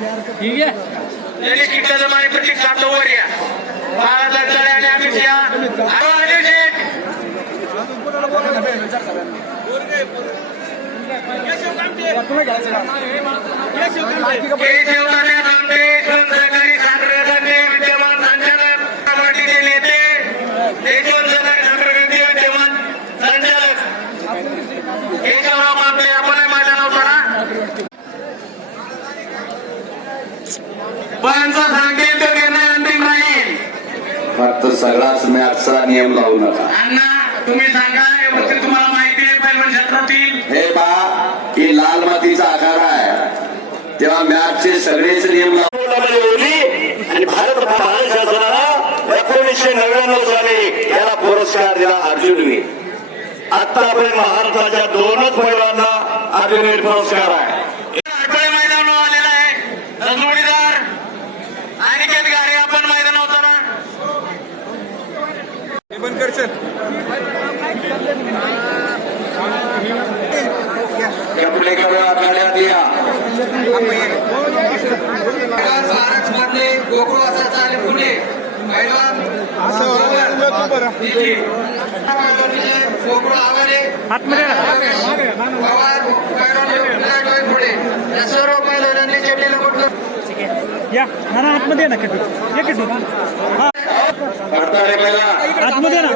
ठीक आहे गणेश किट्टा जमाने प्रतीक सात वर या. बाळाचा चढे आणि आम्ही या हॅलो पण सांगेल तो निर्णय अंतिम राहील. फक्त सगळाच मॅचचा नियम लावू नका. अण्णा तुम्ही सांगा याबद्दल तुम्हाला माहिती आहे पैलवान क्षेत्रातील हे बा की लाल मातीचा आकार आहे. तेव्हा मॅचचे सगळेच नियम लावू आणि भारत शासनाला एकोणीसशे नव्याण्णव साली याला पुरस्कार दिला आतापर्यंत महाराष्ट्राच्या दोनच पैलवांना अर्जुनवीर पुरस्कार आहे. आखाड्यात या गोकुळाचा चाले पुणे. गोकुळ. या सर्व पैलवानांनी या. ना आतमध्ये ना ये आतमध्ये ना.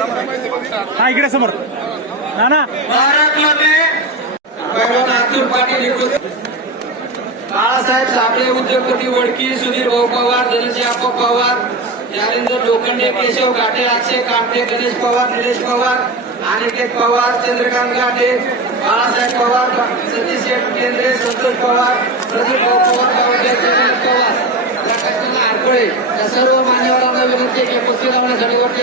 हा इकडे समोर. ना ना बाळासाहेब साबळे उद्योगपती वडकी सुधीर भाऊ पवार धनंजय आप्पा पवार यारेंद्र लोखंडे केशव घाटे अक्षय कामटे गणेश पवार निलेश पवार अनिकेत पवार चंद्रकांत घाटे बाळासाहेब पवार सतीश केंद्रे संतोष पवार प्रदीप भाऊ पवार गावडे जयंत पवार. प्रकाशना आरपळे या सर्व मान्यवरांना विनंती आहे की कुस्ती लावण्यासाठी वरती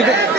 ঠিক আছে